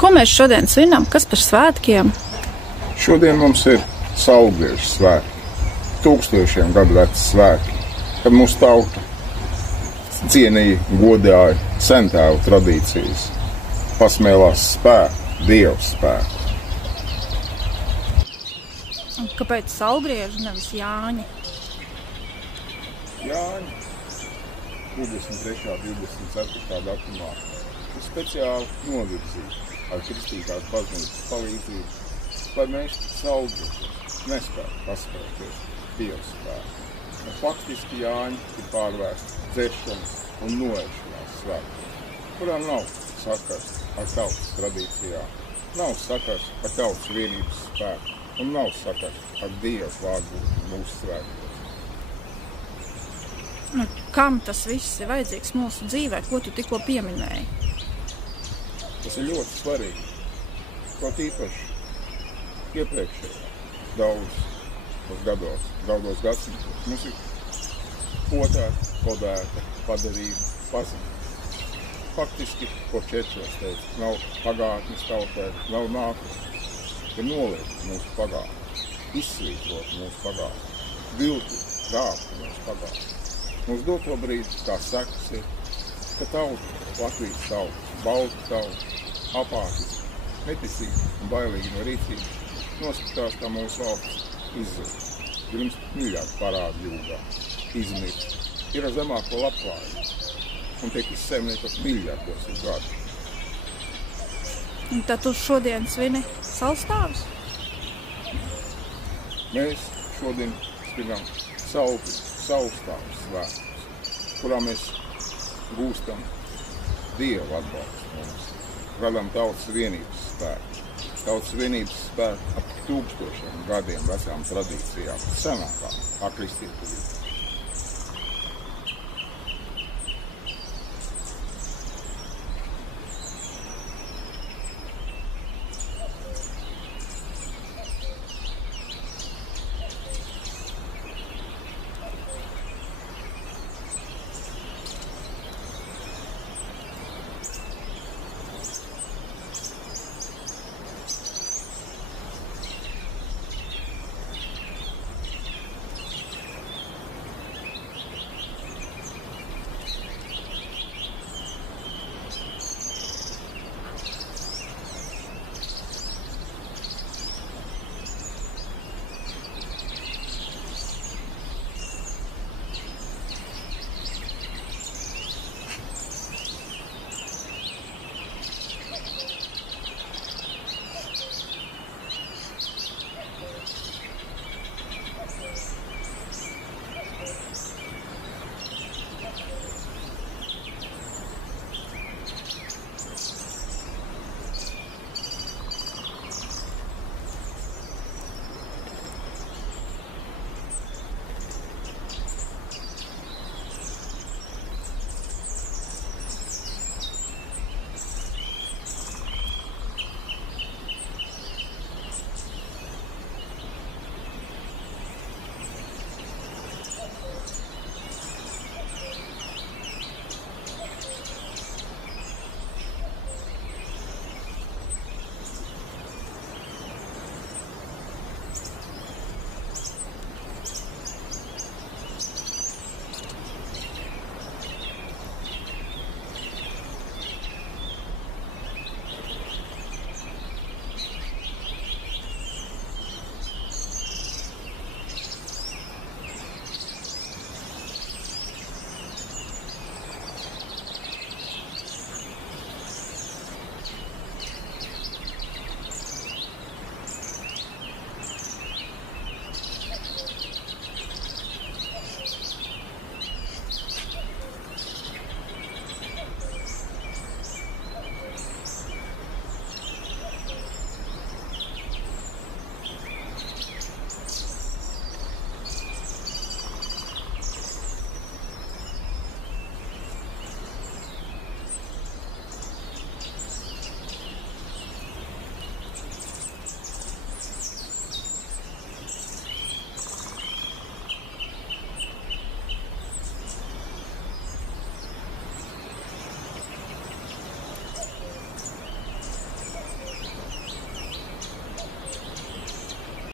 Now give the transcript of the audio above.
Ko mēs šodien svinam? Kas par svētkiem? Šodien mums ir Saulgriežu svētki, 1000 gadu veci svētki, kad mūsu tauta cienīja, godāja centēvu tradīcijas, pasmēlās spēku, Dievu spēku. Un kāpēc Saulgrieži, nevis Jāņi? Jāņi 23. 24. datumā ir speciāli novirzīti ar kristīgās baznīcas palīdzību, lai mēs Saulgriežos nespētu paspēties Dievu spēku. Un faktiski Jāņi ir pārvērsti dzeršanas un noēšanās svētkiem, kurām nav sakars ar tautas tradīcijām, nav sakars ar tautas vienības spēku un nav sakars ar Dievu vārdu mūsu svētkos. Nu, kam tas viss ir vajadzīgs mūsu dzīvē, ko tu tikko pieminēji? Tas ir ļoti svarīgi, kaut īpaši iepriekšējā daudzos gadsimtos. Mums ir potēta, kodēta, padarība, pazīme. Faktiski, ko Čečers teica, nav pagātnes tautai, nav nākotnes. Ir noliekt mūsu pagātnes, izsvītrot mūsu pagātnes, vilti, rāpt mūsu pagātnes. Mums doto brīdi, kā sekas ir, ka tauta, Latvijas tauta, balta tauta, apātiska, neticīga un bailīga no rīcības, noskatās, kā mūsu valsts izzūd, pirms miljārdu parādu jūgā, izmirst, ir ar zemāko labklājību un tiek izsaimniekots miljardos uz gadu. Un tad tu šodien svini Saulstāvus? Mēs šodien svinam Saulstāvus svētkus, kurā mēs gūstam Dievu atbalstu mums, radam tautas vienības spēku. Tautas vienības spēku ap 1000 gadiem vecām tradīcijām, senākām ar kristietības.